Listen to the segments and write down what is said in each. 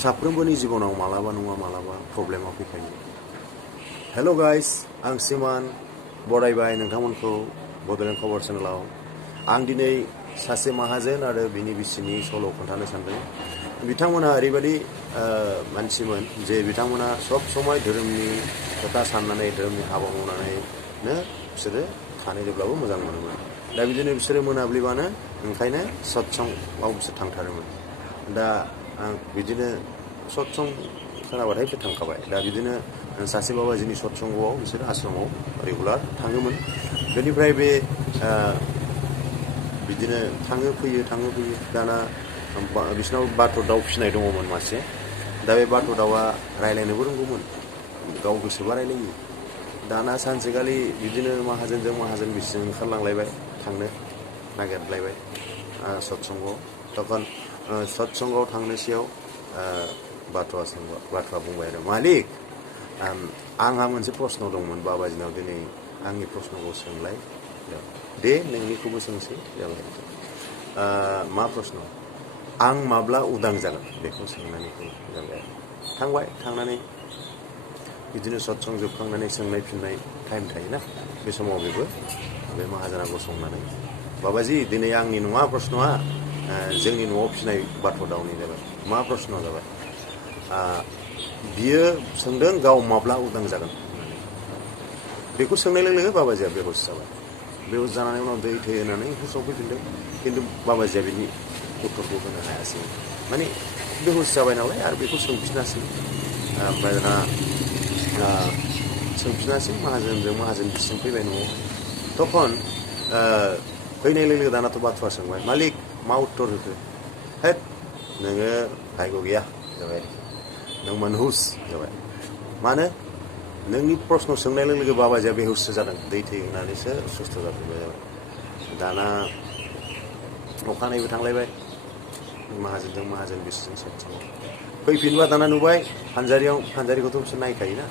साफ्रोमबोनि जिबनाव मालाबा नङा मालाबा प्रब्लेमा फैखायो। हेल' गाइस, आं सिमान बरायबाय नोंथांमोनखौ बड'लेण्ड खबर चेनेलाव। आं दिनै सासे माहाजोन आरो बिनि बिसिनि सल' खोन्थानो सानदों। बिथांमोना ओरैबायदि मानसिमोन जे बिथांमोना सब समय धोरोमनि खोथा साननानै धोरोमनि हाबा मावनानैनो बिसोरो थानो जेब्लाबो मोजां मोनोमोन। दा बिदिनो बिसोरो मोनाब्लिबानो ओंखायनो सत्संगआव बिसोर थांथारोमोन। दा आं बिदिनो सत्संग खोनाबाथाय बिसोर थांखाबाय। दा बिदिनो सासे बाबाजिनि सत्संगआव बिसोर आश्रमाव रेगुलार थाङोमोन। बेनिफ्राय बे बिदिनो थाङो फैयो दाना बिसिनाव बाथ' दाउ फिसिनाय दङमोन मासे। दा बे बाथ' दाउआ रायज्लायनोबो रोंगौमोन, गाव गोसोबा रायलायो। दाना सानसेखालि बिदिनो माहाजोनजों माहाजोन बिसिजों ओंखारलांलायबाय, थांनो नागिरलायबाय सत्संगआव। तखन सत्संगआव थांनोसैयाव बाथ'आ बुंबाय आरो, मालिक आंहा मोनसे प्रश्न दंमोन बाबाजिनाव, दिनै आंनि प्रश्नखौ सोंलाय। दे नोंनिखौबो सोंसै जाबाय। मा प्रश्न? आं माब्ला उदां जागोन बेखौ सोंनानै जाबाय। थांनानै बिदिनो सत्संग जोबखांनानै सोंनाय फिननाय टाइम थायोना, बे समाव बेबो बे माहाजोना गसंनानै, बाबाजि दिनै आंनि नङा प्रश्नआ, जोंनि न'आव फिसिनाय बाथ' दाउनि जाबाय। मा प्रश्न जाबाय? बियो सोंदों गाव माब्ला उदां जागोन होननानै। बेखौ सोंनाय लोगो लोगो बाबाजिया बेहुस जाबाय। बेहुस जानानै उनाव दै थै होनानै हुसाव फैफिनदों। खिन्थु बाबाजिया बिनि उत्तरखौ होनो हायासै। माने बेहुस जाबाय नालाय आरो बेखौ सोंफिनासै। ओमफ्राय दाना सोंफिनासै, माहाजोनजों माहाजोन बिसिम फैबाय न'आव। तखन फैनाय लोगो लोगो दानाथ' बाथ'आ सोंबाय, मालिक मा उत्तर होखो? हेद नोङो भाग्य गैया जाबाय, नों मनहुस जाबाय। मानो? नोंनि प्रश्न सोंनाय लोगो लोगो बाबाजिया बेहुससो जादों, दै थै होनानैसो सुस्थ' जाफिनबाय जाबाय। दाना अखानायैबो थांलायबाय माहाजोनजों माहाजोन बिसिजों सत्संगआव। फैफिनबा दाना नुबाय फानजारिखौथ' बिसोर नायखायोना,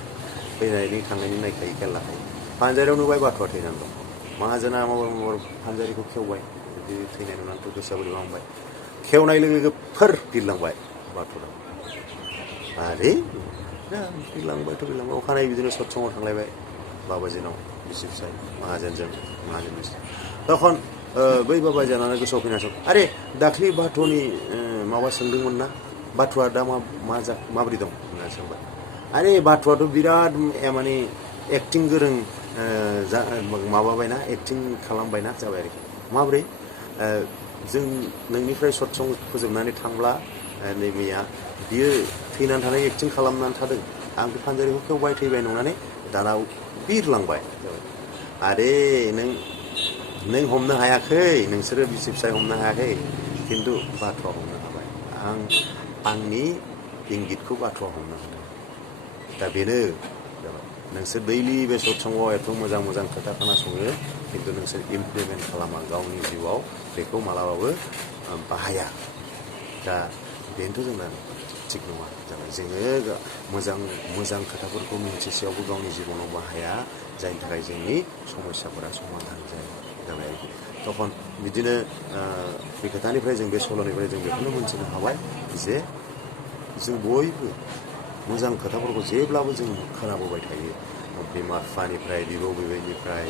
फैनायनि थांनायनि नायखायो, खेल लाखायो। फानजारियाव नुबाय बाथ'आ थैनानै दं। माहाजोना माबार फानजारिखौ खेवबाय, बिदि थैनाय नुनानैथ' गोसोआ बोरैबा मोनबाय। खेवनाय लोगो लोगो फोर बिरलांबाय बाथ'आ। आरे बिरलांबायथ' बिरलांबाय। अखानायै बिदिनो सत्संगआव थांलायबाय बाबाजिनाव, बिसि फिसाय माहाजोनजों माहाजोन बिसि। तखन बै बाबाजिया गोसोआव फैनासो, आरे दाख्लि बाथ'नि माबा सोंदोंमोन ना, बाथ'आ दा माबोरै दं होननानै सोंबाय। आरे बाथ'आथ' बिराद माने एक्टिं गोरों, माबाबायना, एक्टिं खालामबायना जाबाय आरोखि। माब्रै? जों नोंनिफ्राय सत्संग फोजोबनानै थांब्ला नैबेया बियो थैनानै थानाय एक्टिं खालामनानै थादों। आं बे फानजारिखौ खेवबाय, थैबाय नंनानै दाना बिरलांबाय जाबाय। आरे नों हमनो हायाखै, नोंसोरो बिसि फिसाय हमनो हायाखै, खिन्थु बाथ'आ हमनो हाबाय। आंनि इंगितखौ बाथ'आ हमनो हादों। दा बेनो जाबाय, नोंसोर दैलि बे सत्संगआव एथ' मोजां मोजां खोथा खोनासङो, खिन्थु नोंसोर इमप्लिमेन्ट खालामा गावनि जिउआव, बेखौ मालाबाबो बाहाया। दा बेनोथ' जोंना थिग नङा जाबाय। जोङो मोजां खोथाफोरखौ मिन्थिसेयावबो गावनि जिबनाव बाहाया, जायनि थाखाय जोंनि समस्याफोरा समाधान जाया जाबाय आरोखि। तखन बिदिनो बे खोथानिफ्राय जों, बे सल'निफ्राय जों बेखौनो मोनथिनो हाबाय जे जों बयबो मोजां खोथाफोरखौ जेब्लाबो जों खोनाबोबाय थायो, बिमा बिफानिफ्राय, बिबौ बिबैनिफ्राय,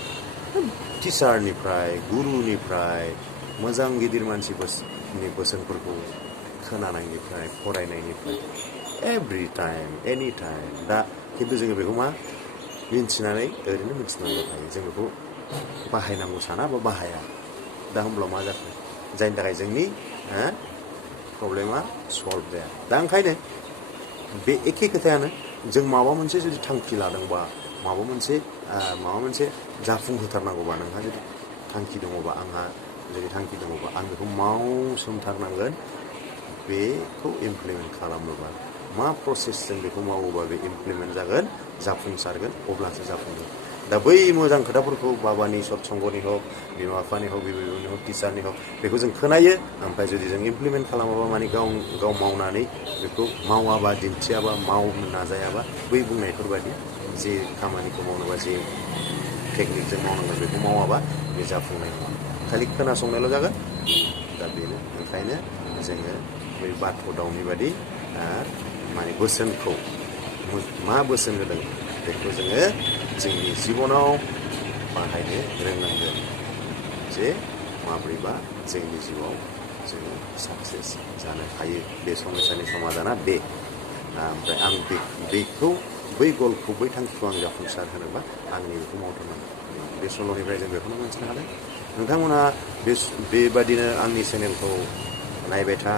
टिचारनिफ्राय, गुरुनिफ्राय, मोजां गिदिर मानसिफोरनि बोसोनफोरखौ खोनानायनिफ्राय, फरायनायनिफ्राय, एभ्रि टाइम एनि टाइम। दा खिन्थु जोङो बेखौ मिन्थिनानै ओरैनो मिन्थिनांगौ थायो, जों बेखौ बाहायनांगौ साना बा बाहाया। दा होमब्ला मा जाखो? जायनि थाखाय जोंनि प्रब्लेमा सल्भ जाया। दा ओंखायनो बे एखे खोथायानो, जों माबा मोनसे जुदि थांखि लादोंबा, माबा मोनसे जाफुंहोथारनांगौबा, नोंहा जुदि थांखि दङबा, आंहा जुदि थांखि दङबा, आं बेखौ मावसोमथारनांगोन। बेखौ इमप्लिमेन्ट खालामोबा, मा प्रसेसजों बेखौ मावोबा बे इमप्लिमेन्ट जागोन, जाफुंसारगोन, अब्लासो जाफुंगोन। दा बै मोजां खोथाफोरखौ बाबानि सत्संगनि हक, बिमा बिफानि हक, बिबै बिबौनि हक, टिचारनि हक, बेखौ जों खोनायो। ओमफ्राय जुदि जों इमप्लिमेन्ट खालामाबा, माने गाव मावनानै बेखौ मावाबा, दिन्थियाबा, मावनो नाजायाबा, बै बुंनायफोरबायदि जे खामानिखौ मावनोबा, जे टेकनिकजों मावनांगोन बेखौ मावाबा, बे जाफुंनाय नङा, खालि खोनासंनायल' जागोन। दा बेनो, ओंखायनो जोङो बै बाथ' दाउनि बादि माने बोसोनखौ मा बोसोन होदों बेखौ जोङो जोंनि जिबनाव बाहायनो रोंनांगोन जे माब्रैबा जोंनि जिउआव जोङो साक्सेस जानो हायो बे समस्यानि समाधाना बे ओमफ्राय आं बेखौ बै गलखौ बै थांखिखौ आं जाफुंसार होनोबा आंनि बेखौ मावथारनांगोन बे सल'निफ्राय जों बेखौनो मोनथिनो हादों नोंथांमोनहा बेबादिनो आंनि चेनेलखौ नायबाय था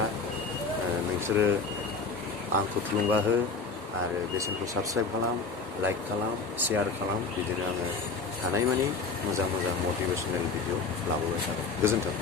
नोंसोरो आंखौ थुलुंगा हो आरो बे चेनेलखौ साबस्क्राइब खालाम लाइक खालाम शेयार खालाम बिदिनो आङो हानायमानि मोजां मटिभेसनेल भिडिअ लाबोबाय थागोन गोजोन्थों